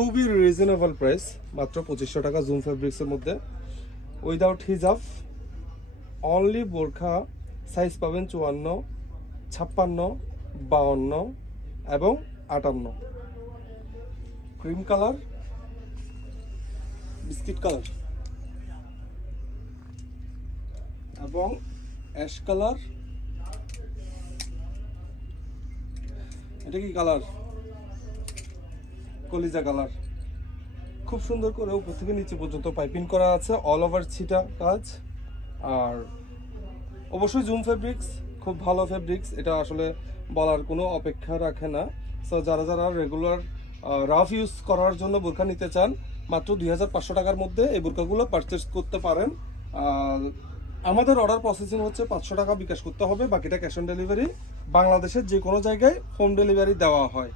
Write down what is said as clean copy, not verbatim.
খুবই reasonable price, মাত্র 2500 টাকা জুম ফেব্রিক্সের মধ্যে, উইদাউট হিজাব। অনলি বোরখা সাইজ পাবেন 54, 56, 52 এবং 58। ক্রিম কালার, বিস্কিট কালার এবং অ্যাশ কালার। এটা কি কালার? কলিজা কালার। খুব সুন্দর করে উপর থেকে নিচে পর্যন্ত পাইপিং করা আছে, অল ওভার ছিটা কাজ। আর অবশ্যই জুম ফেব্রিক্স খুব ভালো ফেব্রিক্স, এটা আসলে বলার কোনো অপেক্ষা রাখে না। সো যারা যারা রেগুলার রাফ ইউজ করার জন্য বোরকা নিতে চান, মাত্র 2500 টাকার মধ্যে এই বোরকাগুলো পারচেস করতে পারেন। আর আমাদের অর্ডার প্রসেসিং হচ্ছে 500 টাকা বিকাশ করতে হবে, বাকিটা ক্যাশ অন ডেলিভারি। বাংলাদেশের যে কোনো জায়গায় হোম ডেলিভারি দেওয়া হয়।